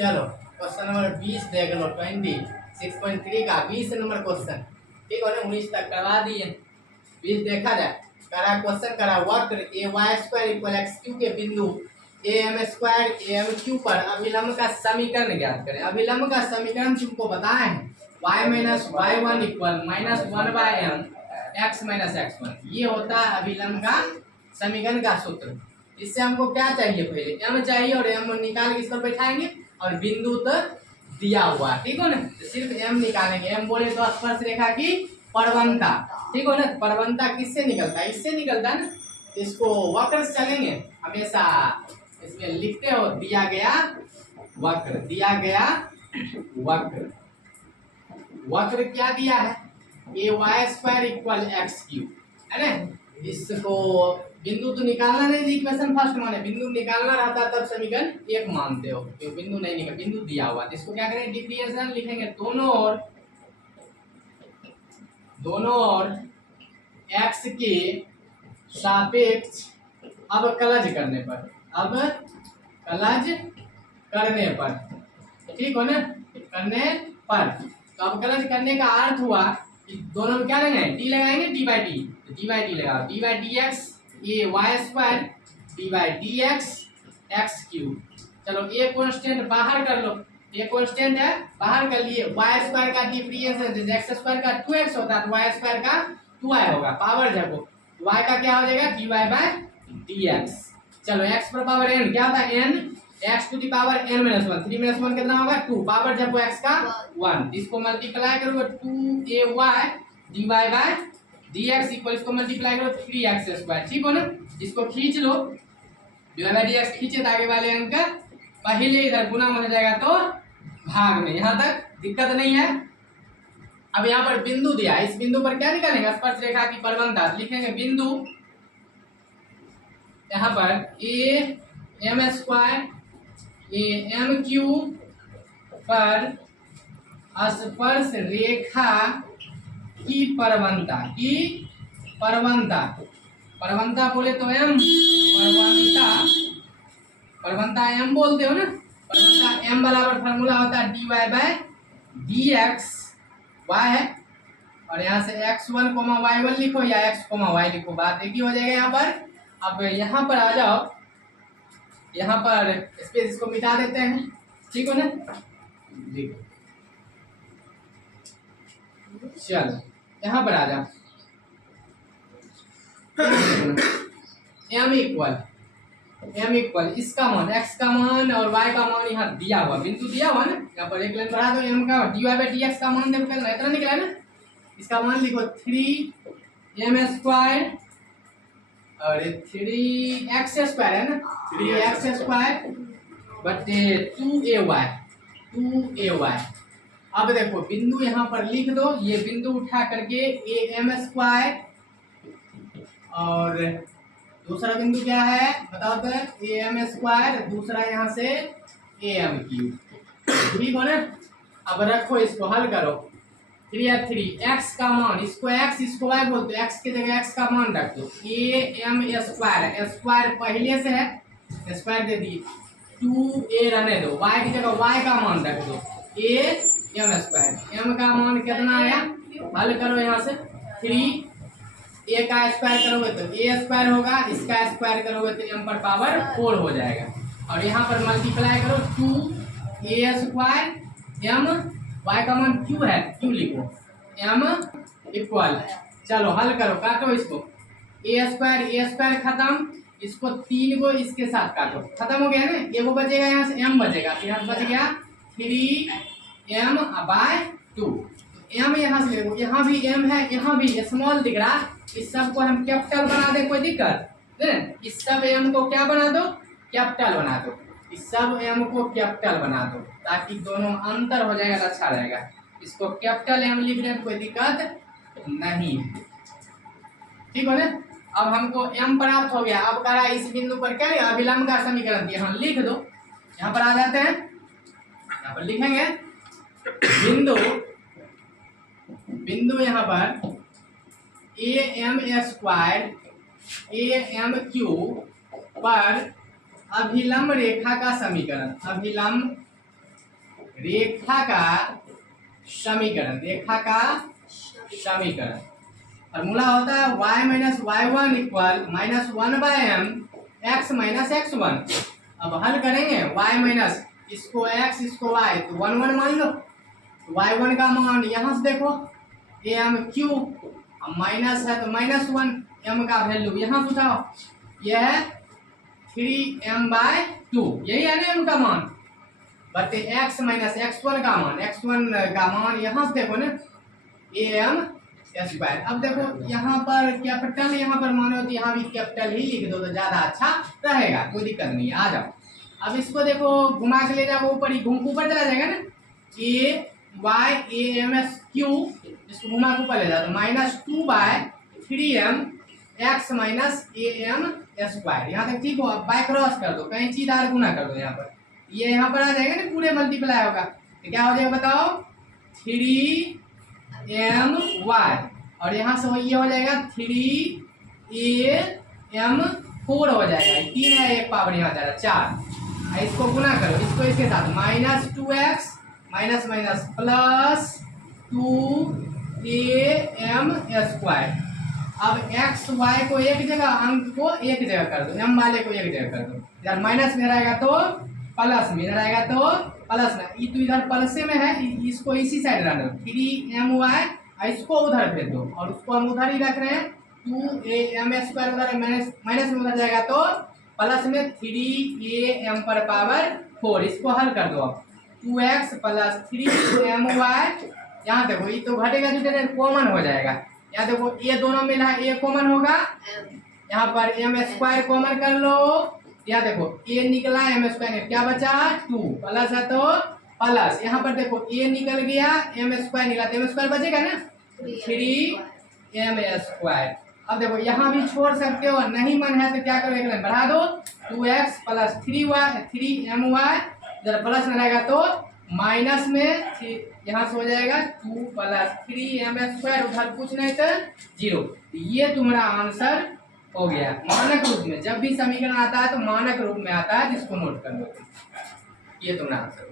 चलो question number 20 देख लो 26.3 का 20 नंबर क्वेश्चन। ठीक है ना, 19 तक करवा दिए। 20 देखा जाए, करा क्वेश्चन करा वक्र a y square equal x cube के बिंदु a m square a m Q पर अभिलंब का समीकरण ज्ञात करें। अभिलंब का समीकरण तुमको बताए हैं y minus y one equal minus one by m x minus x one. ये होता है अभिलंब का समीकरण का सूत्र। इससे हमको क्या चाहिए, पहले m चाहिए और m निकाल के इस पर बैठाएंगे और बिंदु तक दिया हुआ, ठीक हो ना, तो सिर्फ m निकालेंगे। m बोले तो स्पर्श रेखा की परवंता, ठीक हो ना। परवंता किससे निकलता है, इससे निकलता है ना। इसको वक्र से चलेंगे हमेशा, इसमें लिखते हो दिया गया वक्र, दिया गया वक्र। वक्र क्या दिया है, a y square equal x cube, है ना। इसको बिंदु तो निकालना नहीं, इक्वेशन फर्स्ट माने बिंदु निकालना रहता तब समीकरण एक मानते हो, तो बिंदु नहीं निकल, बिंदु दिया हुआ तो इसको क्या करेंगे, डिफरेंशियल लिखेंगे दोनों ओर x के सापेक्ष अवकलज करने पर, ठीक हो ना, करने पर। तो अवकलज करने का अर्थ हुआ कि दोनों में क्या लगाएंगे, टी लगाएंगे, डी बाई टी, तो डी बाई टी लगाओ, d by d x a y square d by d x x q. चलो ए कॉन्स्टेंट बाहर कर लो, ये कॉन्स्टेंट है बाहर कर लिए। वाई स्क्वायर का डिफरेंस जैसे एक्स स्क्वायर का 2x होता है तो वाई स्क्वायर का 2y होगा, पावर जब y का क्या हो जाएगा dy बाय dx। चलो x पर पावर n क्या होता है n, x to the power n minus one, 3 minus one कितना होगा 2, पावर जब x का 1, इसको मल्टीप्लाई करोगे 2ay dy by dx equal, इसको मल्टीप्लाई करो 3x स्क्वायर, ठीक हो ना। इसको खींच लो, dy बाय dx खींचे तो आगे वाले अंक पहले इधर गुना हो जाएगा तो भाग में, यहाँ तक दिक्कत नहीं है। अब यहाँ पर बिंदु दिया, इस बिंदु पर क्या निकालेंगे, स्पर्श रेखा की परवंता, लिखेंगे बिंदु यहाँ पर a m square a m Q पर स्पर्श रेखा की परवंता बोले तो एम, परवंता एम बोलते हो ना। परवंता एम बराबर फार्मूला होता है d y by d x, y है और यहाँ से x1 कोमा y1 लिखो या x कोमा y लिखो, बात एक ही हो जाएगा यहाँ पर। अब यहाँ पर आ जाओ, यहाँ पर स्पेस इसको मिटा देते हैं, ठीक हो ना, लिखो। चलो यहाँ पर आ जाओ, m इक्वल इसका मान x का मान और y का मान यहाँ दिया हुआ, बिंदु दिया हुआ ना, यहाँ पर एक लाइन बढ़ा दो, m का dy बाई dx का मान देखो कितना, इतना निकला है ना। इसका मान लिखो 3m स्क्वायर और 3x स्क्वायर है ना, 3x स्क्वायर बटे 2ay। अब देखो बिंदु यहाँ पर लिख दो, ये बिंदु उठा करके am स्क्वायर और दूसरा बिंदु क्या है बताओ तो am स्क्वायर, दूसरा यहाँ से am क्यूब, ठीक हो ना। अब रखो, इसको हल करो, 3 या 3 x का मान, इसको x इसको y बोलते हो, x की जगह x का मान रख दो, am स्क्वायर, स्क्वायर पहले से है स्क्वायर दे दिए, 2a रहने दो, y की जगह y का मान रख दो, am स्क्वायर, m का मान कितना आया, हल करो यहाँ से, 3 a का स्क्वायर करोगे तो a स्क्वायर होगा, इसका स्क्वायर करोगे तो m पर पावर 4 हो जाएगा और यहाँ पर मल्टीप्लाई करो 2a स्क्वायर m, y का मान q है, q लिखो, m इक्वल, चलो हल करो, काटो इसको, a स्क्वायर खत्म, इसको 3 को इसके साथ काटो, खत्म हो गया ना, ये वो बचेगा, यहाँ से m बचेगा, यहाँ बच गया 3m बाय 2, m यहाँ से देखो, यहाँ भी m है, यहाँ भी स्मॉल दिख रहा, इस सब को हम कैपिटल बना दे, कोई दिक्कत नहीं, इस सब m को क्या बना दो, कैपिटल बना दो, इस सब m को कैपिटल बना दो ताकि दोनों अंतर हो जाएगा, अच्छा रहेगा। इसको कैपिटल m लिख दें, कोई दिक्कत नहीं, ठीक हो ना। अब हमको m प्राप्त हो गया, अब करा इस बिंदु पर क्या है, अभिलंब का समीकरण दिया, हम लिख दो, यहाँ पर आ जाते हैं, यहाँ पर लिखेंगे बिंदु यहाँ पर am स्क्वायर am क्यूब पर अभिलंब रेखा का समीकरण, अभिलंब रेखा का समीकरण, रेखा का समीकरण फॉर्मूला होता है y minus y1 equal minus 1/m x minus x1। अब हल करेंगे y माइनस इसको x इसको y, तो 1 1 मान लो, तो y1 का मान यहाँ से देखो एम क्यू, माइनस है तो -1, m का वैल्यू यहाँ से उठाओ, यह है 3m/2, यही है ना m का मान, बटे x माइनस x1 का मान, x1 का मान यहाँ से देखो ना am स्क्वायर। अब देखो यहाँ पर कैपिटल यहाँ पर मानो तो यहाँ भी कैपिटल ही लिख दो तो ज्यादा अच्छा रहेगा, कोई दिक्कत नहीं है। आ जाओ, अब इसको देखो घुमा के ले जाओ ऊपर ही, ऊपर चला जाएगा ना, a y a m s cube, इसको घुमा के ऊपर ले जाओ तो -2/3m x minus a m square. यहाँ तक ठीक हो, अब बाय क्रॉस कर दो, कहीं चीदार गुना कर दो, यहाँ पर ये यहाँ पर आ जाएगा ना, पूरे मल्टीप्लाई होगा तो क्या हो जाएगा बताओ 3my, और यहाँ से ये हो जाएगा 3am4 हो जाएगा, 3 है, एक पावर यहाँ जाएगा 4, इसको गुना करो, इसको इसके साथ -2x minus minus plus 2am square. अब x y को एक जगह, अंक को एक जगह कर दो, m वाले को एक जगह कर दो, इधर माइनस में रहेगा तो प्लस में, इधर आएगा तो प्लस में, ये तो इधर प्लस में है, इसको इसी साइड रख दो 3my, इसको उधर भेज दो, और उसको हम उधर ही रख रहे हैं 2am स्क्वायर, उधर माइनस में उधर जाएगा तो प्लस में 3am/4, इसको हल कर दो। अब 2x प्लस 3my, यहाँ देखो ये तो घटेगा जो कॉमन हो जाएगा, यहाँ देखो ये दोनों मिला है, ये कॉमन होगा, यहाँ पर m स्क्वायर कॉमन कर लो, यहाँ देखो a निकला, m स्क्वायर क्या बचा 2, प्लस है तो प्लस, यहाँ पर देखो a निकल गया, m स्क्वायर निकला, m स्क्वायर बचेगा ना 3m स्क्वायर। अब देखो यहाँ भी छोड़ सकते हो, नहीं मन है तो क्या करो एक लाइन बढ़ा दो, 2x प्लस 3my, जब प्लस में रहेगा तो माइनस में, यहाँ से हो जाएगा 2 प्लस 3m स्क्वायर, उधर कुछ नहीं तो 0। ये तुम्हारा आंसर हो गया मानक रूप में। जब भी समीकरण आता है तो मानक रूप में आता है, जिसको नोट कर लो, ये तुम्हारा आंसर।